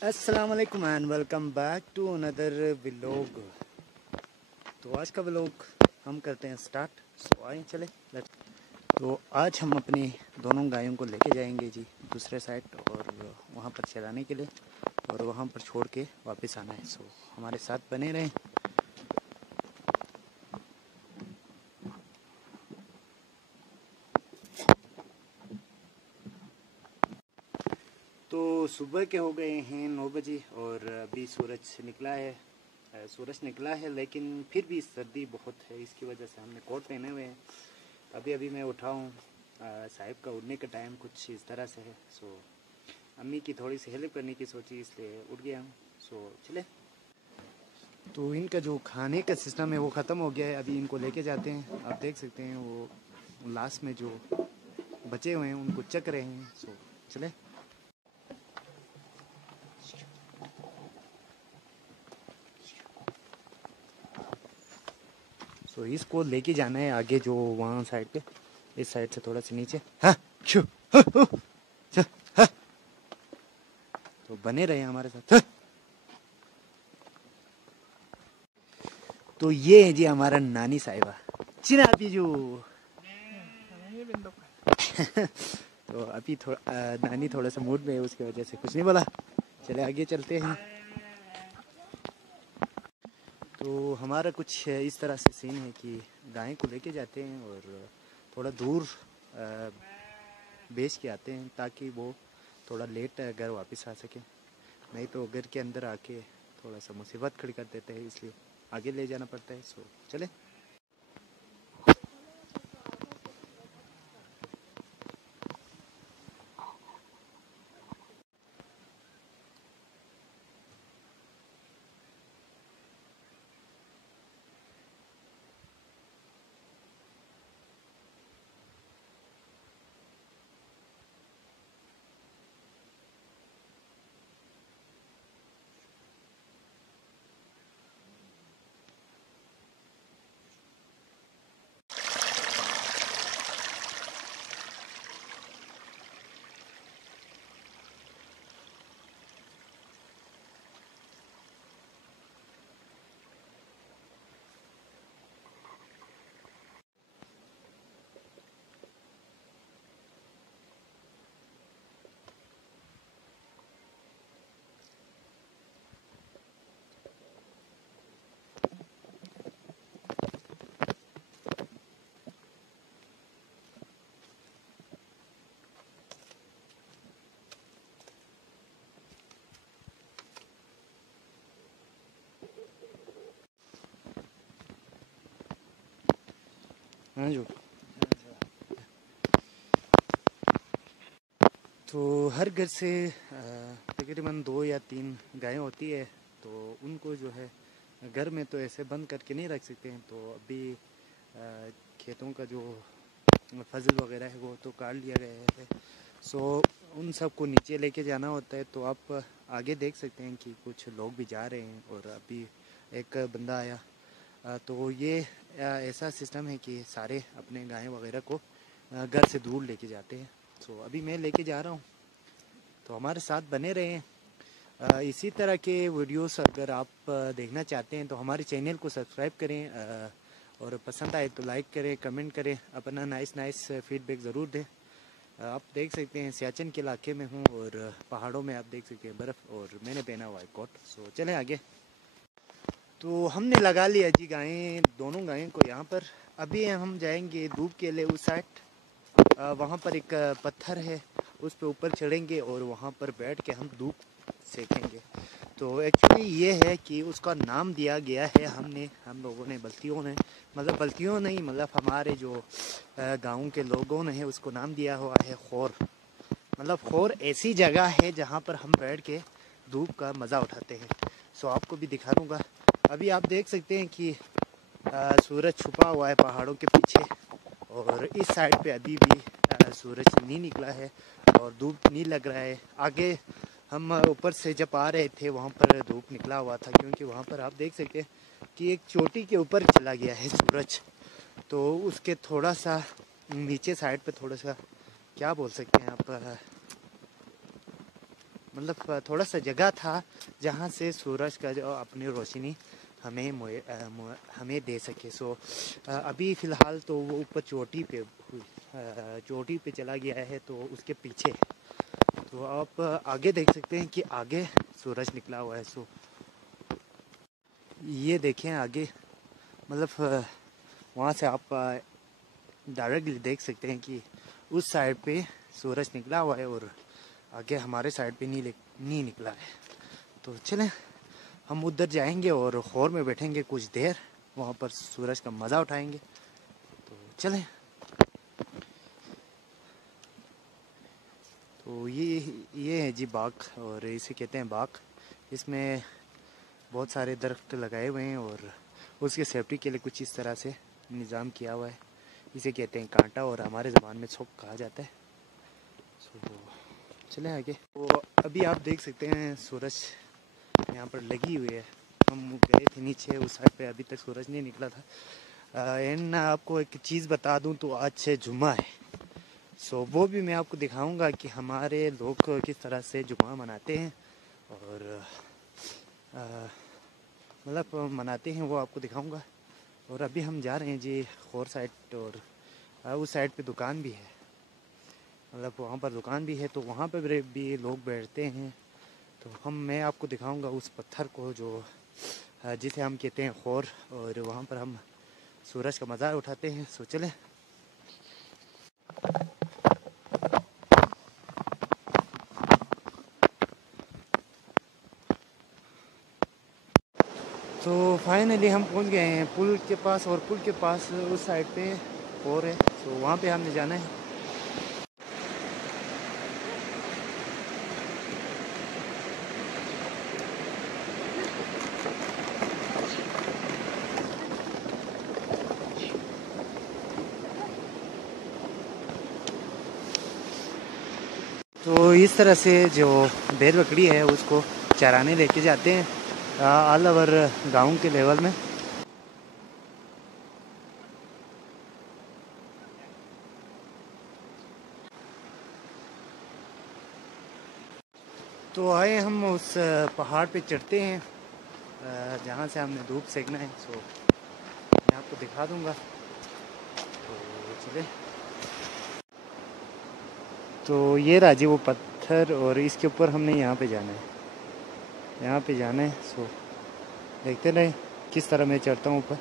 अस्सलाम वालेकुम and welcome back to another vlog. तो आज का व्लॉग हम करते हैं स्टार्ट। सो आए चले तो आज हम अपनी दोनों गायों को लेके जाएंगे जी दूसरे साइड और वहाँ पर चराने के लिए और वहाँ पर छोड़ के वापस आना है। सो हमारे साथ बने रहें। तो सुबह के हो गए हैं 9 बजे और अभी सूरज निकला है लेकिन फिर भी सर्दी बहुत है, इसकी वजह से हमने कोट पहने हुए हैं। अभी अभी मैं उठा हूँ। साहिब का उठने का टाइम कुछ इस तरह से है। सो अम्मी की थोड़ी सी हेल्प करने की सोची इसलिए उठ गया हूँ। सो चले। तो इनका जो खाने का सिस्टम है वो ख़त्म हो गया है। अभी इनको लेके जाते हैं। आप देख सकते हैं वो लास्ट में जो बचे हुए हैं उनको चक रहे हैं। सो चले। सो इसको लेके जाना है आगे जो वहाँ साइड पे, इस साइड से थोड़ा सा नीचे। हाँ छू हाँ, हाँ, हाँ, हाँ। तो बने रहे हमारे साथ। हाँ। तो ये है जी हमारा नानी साहिबा चिना पीजू। तो अभी थोड़ा नानी थोड़ा सा मूड में है, उसकी वजह से कुछ नहीं बोला। चले आगे चलते हैं। तो हमारा कुछ इस तरह से सीन है कि गाय को लेके जाते हैं और थोड़ा दूर बेच के आते हैं ताकि वो थोड़ा लेट घर वापस आ सके। नहीं तो घर के अंदर आके थोड़ा सा मुसीबत खड़ी कर देते हैं, इसलिए आगे ले जाना पड़ता है। सो चले। हाँ जो तो हर घर से तकरीबन 2 या 3 गायें होती है। तो उनको जो है घर में तो ऐसे बंद करके नहीं रख सकते हैं। तो अभी खेतों का जो फसल वगैरह है वो तो काट लिया गया है। सो उन सबको नीचे लेके जाना होता है। तो आप आगे देख सकते हैं कि कुछ लोग भी जा रहे हैं और अभी एक बंदा आया। तो ये ऐसा सिस्टम है कि सारे अपने गाय वगैरह को घर से दूर लेके जाते हैं। तो अभी मैं लेके जा रहा हूँ, तो हमारे साथ बने रहें। इसी तरह के वीडियोस अगर आप देखना चाहते हैं तो हमारे चैनल को सब्सक्राइब करें और पसंद आए तो लाइक करें, कमेंट करें, अपना नाइस फीडबैक ज़रूर दें। आप देख सकते हैं सियाचिन के इलाके में हूँ और पहाड़ों में आप देख सकते हैं बर्फ़ और मैंने पहना हुआ है कोट। सो चलें आगे। तो हमने लगा लिया जी गायें, दोनों गायों को यहाँ पर। अभी हम जाएंगे धूप के लिए उस साइड। वहाँ पर एक पत्थर है, उस पे ऊपर चढ़ेंगे और वहाँ पर बैठ के हम धूप सेकेंगे। तो एक्चुअली ये है कि उसका नाम दिया गया है हम लोगों ने, बल्तियों ने, मतलब बल्तियों नहीं, मतलब हमारे जो गाँव के लोगों ने उसको नाम दिया हुआ है खौर। मतलब खौर ऐसी जगह है जहाँ पर हम बैठ के धूप का मज़ा उठाते हैं। सो आपको भी दिखा दूँगा। अभी आप देख सकते हैं कि सूरज छुपा हुआ है पहाड़ों के पीछे और इस साइड पे अभी भी सूरज नहीं निकला है और धूप नहीं लग रहा है। आगे हम ऊपर से जब आ रहे थे वहाँ पर धूप निकला हुआ था, क्योंकि वहाँ पर आप देख सकते हैं कि एक चोटी के ऊपर चला गया है सूरज। तो उसके थोड़ा सा नीचे साइड पे थोड़ा सा क्या बोल सकते हैं आप, मतलब थोड़ा सा जगह था जहाँ से सूरज का जो अपनी रोशनी हमें दे सके। सो अभी फ़िलहाल तो वो ऊपर चोटी पे चला गया है, तो उसके पीछे तो आप आगे देख सकते हैं कि आगे सूरज निकला हुआ है। सो ये देखें आगे, मतलब वहाँ से आप डायरेक्टली देख सकते हैं कि उस साइड पे सूरज निकला हुआ है और आगे हमारे साइड पे नहीं निकला है। तो चलें हम उधर जाएंगे और हॉर में बैठेंगे कुछ देर, वहाँ पर सूरज का मज़ा उठाएंगे। तो चलें। तो ये है जी बाग, और इसे कहते हैं बाग। इसमें बहुत सारे दरख्त लगाए हुए हैं और उसके सेफ्टी के लिए कुछ इस तरह से निज़ाम किया हुआ है। इसे कहते हैं कांटा और हमारे ज़बान में छुप कहा जाता है। सो चलें आगे। तो अभी आप देख सकते हैं सूरज यहाँ पर लगी हुई है। हम गए थे नीचे उस साइड पे, अभी तक सूरज नहीं निकला था। एंड आपको एक चीज़ बता दूँ तो आज से जुम्मा है। सो वो भी मैं आपको दिखाऊंगा कि हमारे लोग किस तरह से जुम्मा मनाते हैं और मतलब मनाते हैं, वो आपको दिखाऊंगा। और अभी हम जा रहे हैं जी खोर साइड, और उस साइड पे दुकान भी है, मतलब वहाँ पर दुकान भी है, तो वहाँ पर भी लोग बैठते हैं। तो मैं आपको दिखाऊंगा उस पत्थर को जो जिसे हम कहते हैं खोर, और वहाँ पर हम सूरज का मज़ा उठाते हैं। सो चलें। तो फाइनली हम पहुंच गए हैं पुल के पास, और पुल के पास उस साइड पे और है, तो वहाँ पे हमने जाना है। तो इस तरह से जो भेड़ बकरी है उसको चराने लेके जाते हैं ऑल ओवर गाँव के लेवल में। तो आए हम उस पहाड़ पे चढ़ते हैं जहाँ से हमने धूप सेकना है। सो मैं आपको दिखा दूँगा, तो चले। तो ये रहा जी वो पत्थर, और इसके ऊपर हमने यहाँ पे जाना है, यहाँ पे जाना है। सो देखते रहे किस तरह मैं चढ़ता हूँ ऊपर।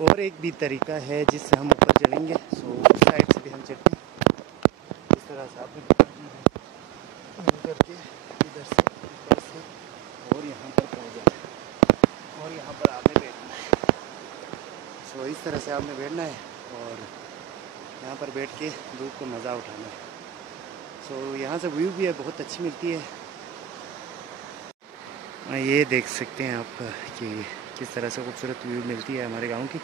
और एक भी तरीका है जिससे हम ऊपर चढ़ेंगे। सो उस साइड से भी हम चढ़ते हैं, इस तरह से आपने करके इधर से ऊपर से, और यहाँ पर पहुँच जाना है, और यहाँ पर आपने बैठना है। सो इस तरह से आपने बैठना है और यहाँ पर बैठ के धूप का मज़ा उठाना है। सो यहाँ से व्यू भी है, बहुत अच्छी मिलती है। ये देख सकते हैं आप कि किस तरह से खूबसूरत व्यू मिलती है हमारे गांव की।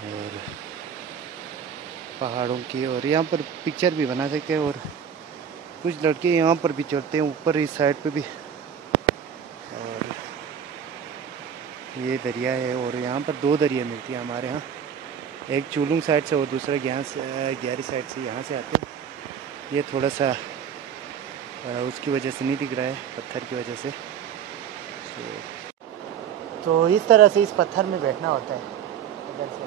और पहाड़ों की, और यहाँ पर पिक्चर भी बना सकते हैं, और कुछ लड़के यहाँ पर भी चढ़ते हैं ऊपर इस साइड पे भी। और ये दरिया है, और यहाँ पर दो दरिया मिलती है हमारे यहाँ, एक चुलुंग साइड से और दूसरा ग्यारी साइड से यहाँ से आते हैं। ये थोड़ा सा उसकी वजह से नहीं दिख रहा है, पत्थर की वजह से। तो इस तरह से इस पत्थर में बैठना होता है, इधर से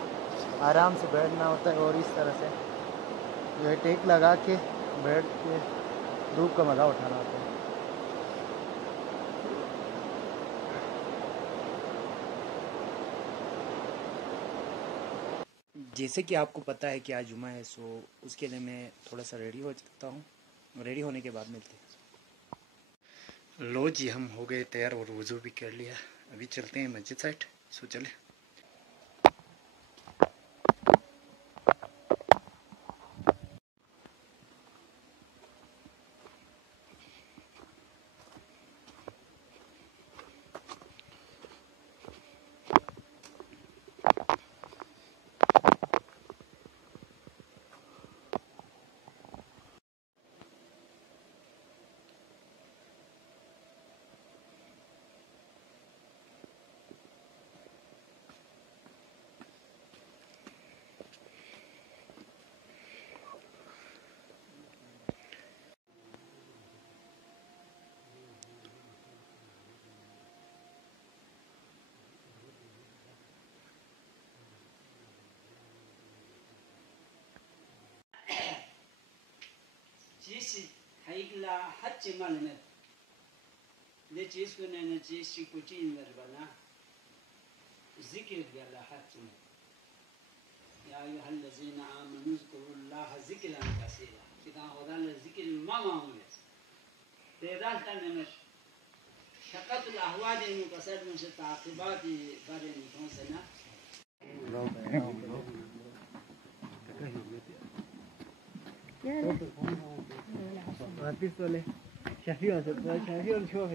आराम से बैठना होता है, और इस तरह से जो है टेक लगा के बैठ के धूप का मज़ा उठाना होता है। जैसे कि आपको पता है कि आज जुमा है, सो उसके लिए मैं थोड़ा सा रेडी हो सकता हूँ, रेडी होने के बाद मिलते हैं। लो जी, हम हो गए तैयार और वज़ू भी कर लिया, अभी चलते हैं मस्जिद साइड। सो चले। ला हच्चे माल में ले चीज को ने चीज को चीज में बना जिक्र बिला हच्चे में या अय्युहल्लज़ीना आमनू ज़कुरुल्लाह ज़िक्रन कसीरा किदा होदा ज़िक्र मामाउले तेदाल तनमश शक़त अल-अहवाद नु कसर में से ताक़िबात बारे में पहुंचना वापिस वाले शफी से शफी और शोफ